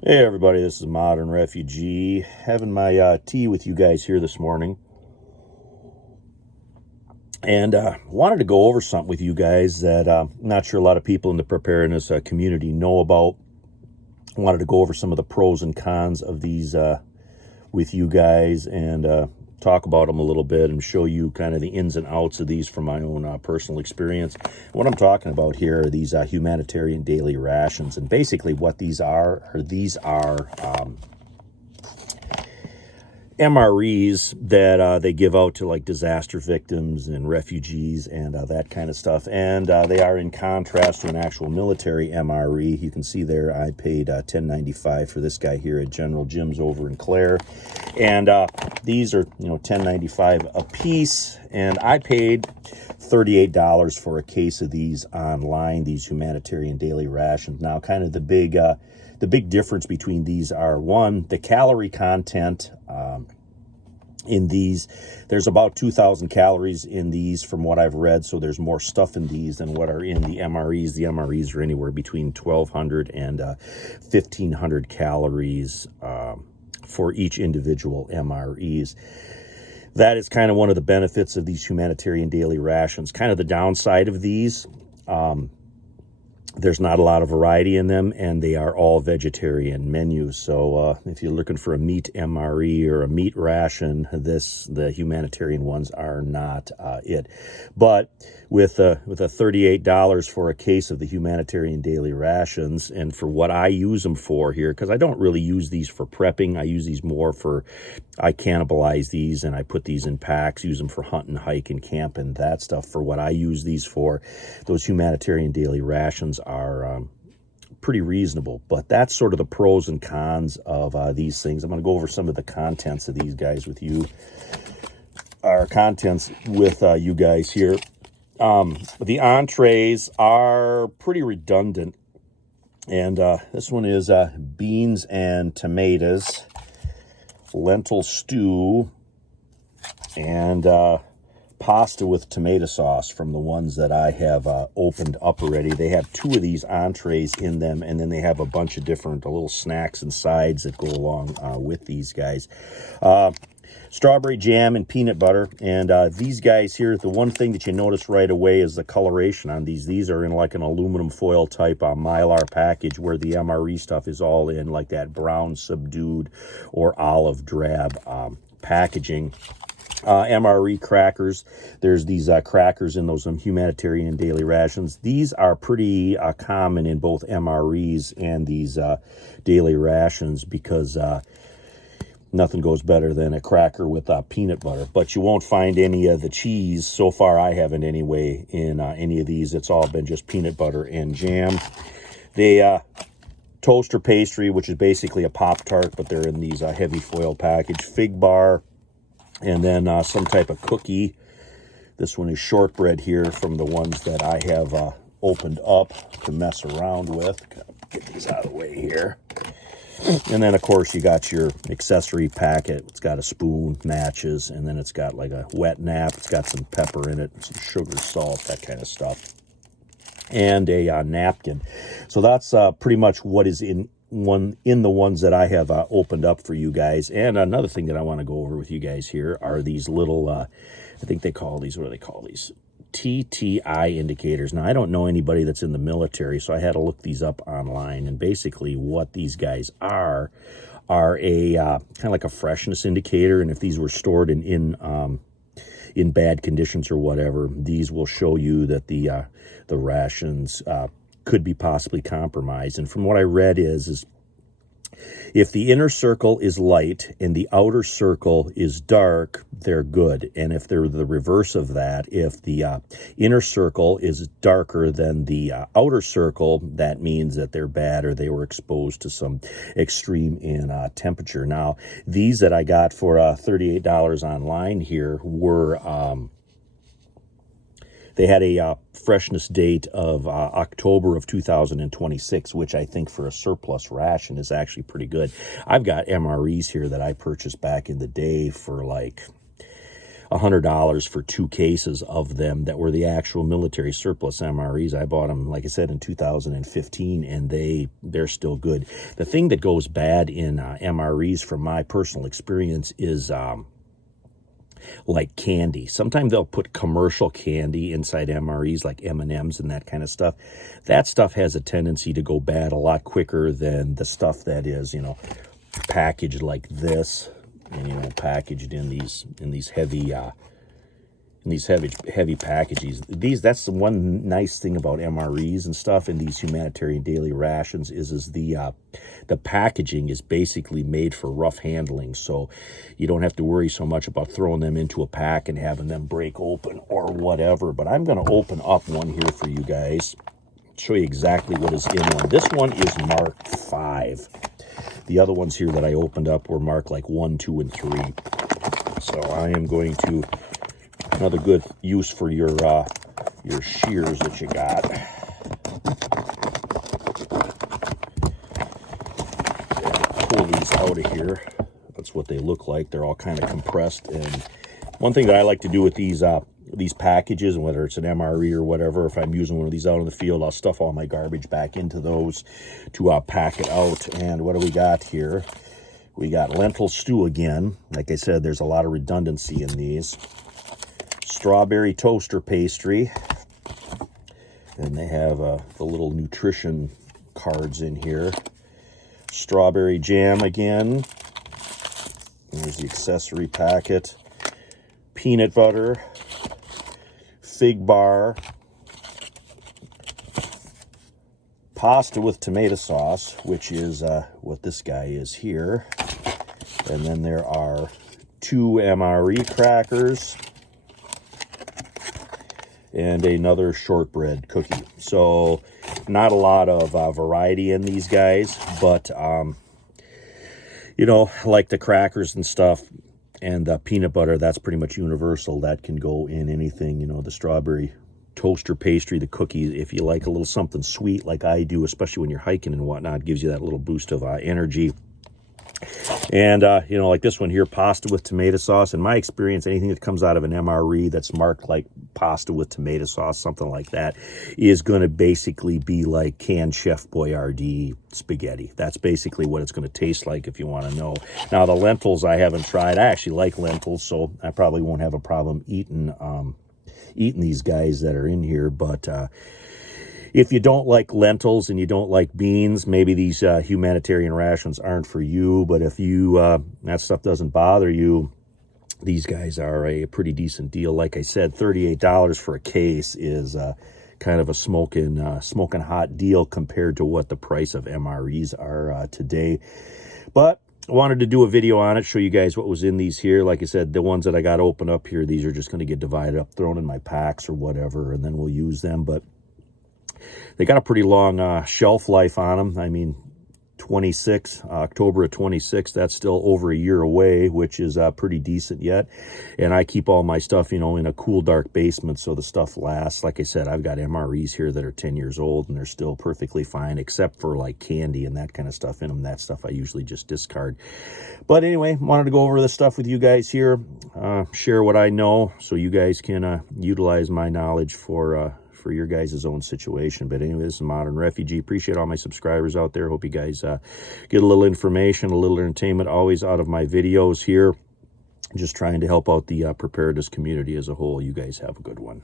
Hey everybody, this is Modern Refugee, having my tea with you guys here this morning, and wanted to go over something with you guys that I'm not sure a lot of people in the preparedness community know about. Wanted to go over some of the pros and cons of these with you guys, and talk about them a little bit and show you kind of the ins and outs of these from my own personal experience. What I'm talking about here are these humanitarian daily rations, and basically what these are MREs that they give out to like disaster victims and refugees and that kind of stuff. And they are in contrast to an actual military MRE. You can see there I paid $10.95 for this guy here at General Jim's over in Clare. And these are, $10.95 a piece. And I paid $38 for a case of these online, these humanitarian daily rations. Now, kind of the big difference between these are, one, the calorie content in these. There's about 2,000 calories in these from what I've read, so there's more stuff in these than what are in the MREs. The MREs are anywhere between 1,200 and 1,500 calories for each individual MREs. That is kind of one of the benefits of these humanitarian daily rations. Kind of the downside of these, there's not a lot of variety in them, and they are all vegetarian menus. So if you're looking for a meat MRE or a meat ration, the humanitarian ones are not it. But with a $38 for a case of the humanitarian daily rations, and for what I use them for here, because I don't really use these for prepping. I use these more for, I cannibalize these and I put these in packs, use them for hunt and hike and camp and that stuff. For what I use these for, those humanitarian daily rations are pretty reasonable. But that's sort of the pros and cons of these things. I'm going to go over some of the contents of these guys with you. Our contents with you guys here. The entrees are pretty redundant. And this one is beans and tomatoes, lentil stew, and pasta with tomato sauce from the ones that I have opened up already. They have 2 of these entrees in them, and then they have a bunch of different little snacks and sides that go along with these guys. Strawberry jam and peanut butter. And these guys here, the one thing that you notice right away is the coloration on these. These are in like an aluminum foil type Mylar package, where the MRE stuff is all in like that brown subdued or olive drab packaging. MRE crackers. There's these crackers in those humanitarian daily rations. These are pretty common in both MREs and these daily rations, because nothing goes better than a cracker with peanut butter. But you won't find any of the cheese. So far, I haven't anyway in any of these. It's all been just peanut butter and jam. The toaster pastry, which is basically a Pop-Tart, but they're in these heavy foil package. Fig bar, and then some type of cookie. This one is shortbread here from the ones that I have opened up to mess around with. Get these out of the way here. And then, of course, you got your accessory packet. It's got a spoon, matches, and then it's got like a wet nap. It's got some pepper in it, some sugar, salt, that kind of stuff, and a napkin. So that's pretty much what is in the ones that I have opened up for you guys. And another thing that I want to go over with you guys here are these little, I think they call these, what do they call these? TTI indicators. Now, I don't know anybody that's in the military, so I had to look these up online. And basically what these guys are a kind of like a freshness indicator. And if these were stored in bad conditions or whatever, these will show you that the rations could be possibly compromised. And from what I read is if the inner circle is light and the outer circle is dark, they're good. And if they're the reverse of that, if the inner circle is darker than the outer circle, that means that they're bad, or they were exposed to some extreme in temperature. Now, these that I got for $38 online here were they had a freshness date of October of 2026, which I think for a surplus ration is actually pretty good. I've got MREs here that I purchased back in the day for like, $100 for 2 cases of them that were the actual military surplus MREs. I bought them, like I said, in 2015, and they're still good. The thing that goes bad in MREs, from my personal experience, is like candy. Sometimes they'll put commercial candy inside MREs, like M&Ms and that kind of stuff. That stuff has a tendency to go bad a lot quicker than the stuff that is, you know, packaged like this, and, you know, packaged in these heavy heavy packages. That's the one nice thing about MREs and stuff in these humanitarian daily rations is the packaging is basically made for rough handling, so you don't have to worry so much about throwing them into a pack and having them break open or whatever. But I'm going to open up one here for you guys, show you exactly what is in one. This one is marked 5. The other ones here that I opened up were marked like 1, 2, and 3. So I am going to, another good use for your shears that you got. Pull these out of here. That's what they look like. They're all kind of compressed. And one thing that I like to do with these packages, and whether it's an MRE or whatever, if I'm using one of these out in the field, I'll stuff all my garbage back into those to pack it out. And what do we got here? We got lentil stew again. Like I said, there's a lot of redundancy in these. Strawberry toaster pastry. And they have the little nutrition cards in here. Strawberry jam again. There's the accessory packet. Peanut butter. Fig bar. Pasta with tomato sauce, which is what this guy is here. And then there are 2 MRE crackers and another shortbread cookie. So not a lot of variety in these guys, but you know, like the crackers and stuff and the peanut butter, that's pretty much universal. That can go in anything. You know, the strawberry toaster pastry, the cookies, if you like a little something sweet like I do, especially when you're hiking and whatnot, gives you that little boost of energy. And, you know, like this one here, pasta with tomato sauce. In my experience, anything that comes out of an MRE that's marked like pasta with tomato sauce, something like that, is going to basically be like canned Chef Boyardee spaghetti. That's basically what it's going to taste like, if you want to know. Now, the lentils I haven't tried. I actually like lentils, so I probably won't have a problem eating these guys that are in here. But if you don't like lentils and you don't like beans, maybe these humanitarian rations aren't for you. But if you that stuff doesn't bother you, these guys are a pretty decent deal. Like I said, $38 for a case is kind of a smoking hot deal compared to what the price of MREs are today. But I wanted to do a video on it, show you guys what was in these here. Like I said, the ones that I got open up here, these are just going to get divided up, thrown in my packs or whatever, and then we'll use them. But they got a pretty long shelf life on them. I mean, October of 26, that's still over a year away, which is pretty decent yet. And I keep all my stuff, you know, in a cool, dark basement, so the stuff lasts. Like I said, I've got MREs here that are 10 years old, and they're still perfectly fine, except for like candy and that kind of stuff in them. That stuff I usually just discard. But anyway, wanted to go over this stuff with you guys here, share what I know, so you guys can utilize my knowledge for your guys' own situation. But anyway, this is Modern Refugee. Appreciate all my subscribers out there. Hope you guys get a little information, a little entertainment always out of my videos here. Just trying to help out the preparedness community as a whole. You guys have a good one.